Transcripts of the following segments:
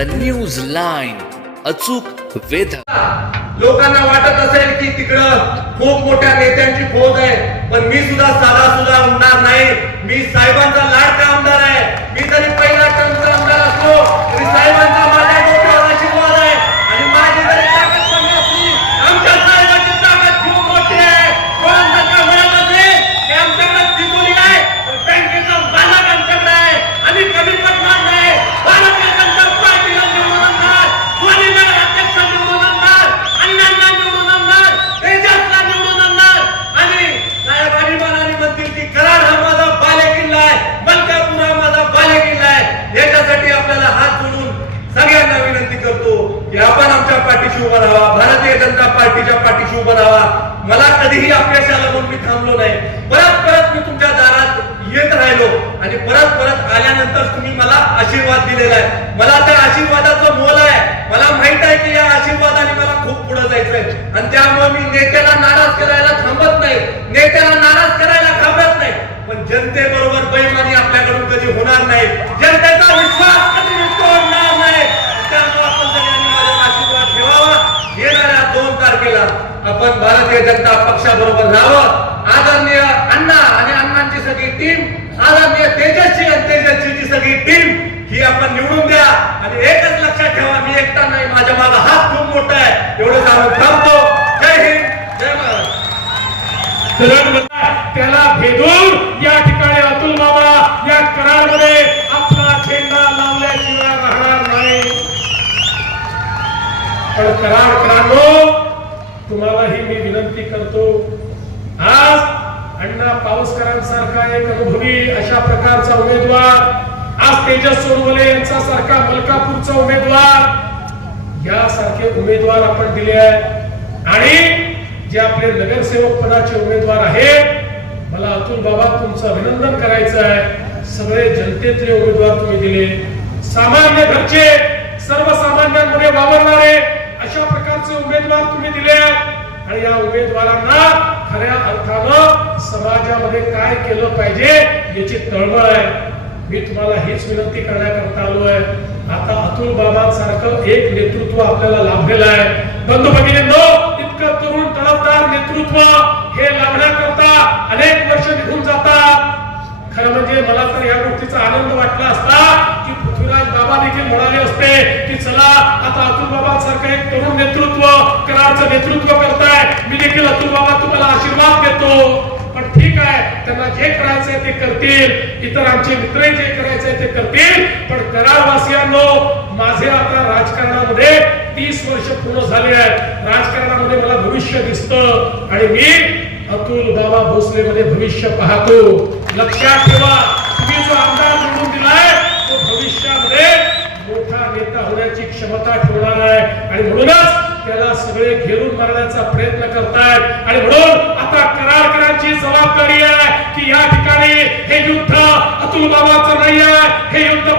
The news line अचूक वेध. लोकांना वाटत असेल की तिकडं खूप मोठ्या नेत्यांची फौज आहे पण मी सुद्धा साधा सुद्धा होणार नाही. मी साहेबांचा लाडका आमदार आहे. मी तरी आपण पाठीशी उभा राहावा. भारतीय जनता पार्टीच्या पाठीशी उभा राहावा. मला कधीही अपयश आलं म्हणून मी थांबलो नाही. परत परत मी तुमच्या दारात येत राहिलो. आणि परत परत आल्यानंतर तुम्ही मला आशीर्वाद दिलेला आहे. मला त्या आशीर्वादाचं मोल आहे. मला माहीत आहे की या आशीर्वादाने मला खूप पुढे जायचंय. आणि त्यामुळे मी नेत्याला नाराज करायला थांबत नाही. नेत्याला नाराज करायला थांबत नाही. पण जनतेबरोबर बैमानी आपल्याकडून कधी होणार नाही. आपण भारतीय जनता पक्षाबरोबर राहावं. आदरणीय अण्णा आणि अण्णांची सगळी टीम आदरणीय तेजस्वी आणि तेजस्वीची सगळी टीम ही आपण निवडून द्या. आणि एकच लक्षात ठेवा मी एकटा नाही माझ्या मागा हात खूप मोठा आहे. एवढं सांगून थांबतो. जय हिंद जय महाराज त्याला भेदून या ठिकाणी अतुल बाबा या करारमध्ये आपला झेंडा लावल्याशिवाय राहणार नाही. पण करार करारकरांनो तुम्हालाही मी विनंती करतो आज अण्णा पावसकरांसारखा एक अनुभवी अशा प्रकारचा उमेदवार आज तेजस सोनवले यांचा सारखा मलकापूरचा उमेदवार यासारखे उमेदवार आपण दिले आहेत. आणि जे आपले नगरसेवक पदाचे उमेदवार आहेत मला अतुल बाबा तुमचं अभिनंदन करायचं आहे. सगळे जनतेतले उमेदवार तुम्ही दिले. सामान्य घरचे सर्वसामान्यांमध्ये वावरणारे अशा प्रकारचे उमेदवार तुम्ही आणि या उमेदवारांना खऱ्या अर्थानं समाजामध्ये काय केलं पाहिजे याची तळमळ आहे. मी तुम्हाला हीच विनंती करण्याकरता आलो आहे. आता अतुल बाबांसारखं एक नेतृत्व आपल्याला लाभलेलं आहे. बंधू भगिनींनो इतकं तरुण तडफदार नेतृत्व हे लाभण्याकरता अनेक वर्ष निघून जातात. खरं म्हणजे मला तर या गोष्टीचा आनंद वाटला असता की पृथ्वीराज बाबा देखील म्हणाले असते चला. आता अतुल बाबा सारखं एक तरुण नेतृत्व करारचं नेतृत्व करताय. मी देखील अतुल बाबा तुम्हाला आशीर्वाद देतो. पण ठीक आहे त्यांना जे करायचंय ते करतील. इतर आमचे मित्र जे करायचंय ते करतील. पण करारवासियांनो माझे आता राजकारणामध्ये तीस वर्ष पूर्ण झाले आहेत. राजकारणामध्ये मला भविष्य दिसतं. आणि मी अतुल बाबा भोसले मध्ये भविष्य पाहतो. लक्षात ठेवा तुम्ही जो आमदार निवडून दिलाय तो भविष्यामध्ये मोठा नेता होण्याची क्षमता ठेवणार आहे आणि म्हणूनच त्याला सगळे घेरून मारण्याचा प्रयत्न करतायत. आणि म्हणून आता करारकरांची जबाबदारी आहे की या ठिकाणी हे युद्ध अतुल बाबाचं नाही आहे हे युद्ध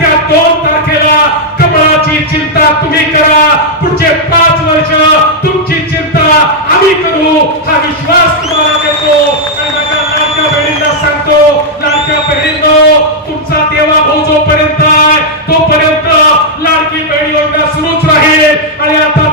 येत्या दोन तारखेला? कमळाची चिंता तुम्ही करा. पुढचे पाच वर्ष तुमची चिंता आम्ही करू. हा विश्वास तुम्हाला देतो. लाडक्या बहिणींना सांगतो लाडक्या बहिणींनो तुमचा देवा भाऊ जोपर्यंत आहे तोपर्यंत लाडकी बहीण योजना सुरूच राहील. आणि आता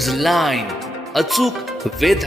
न्यूज लाईन अचूक वेध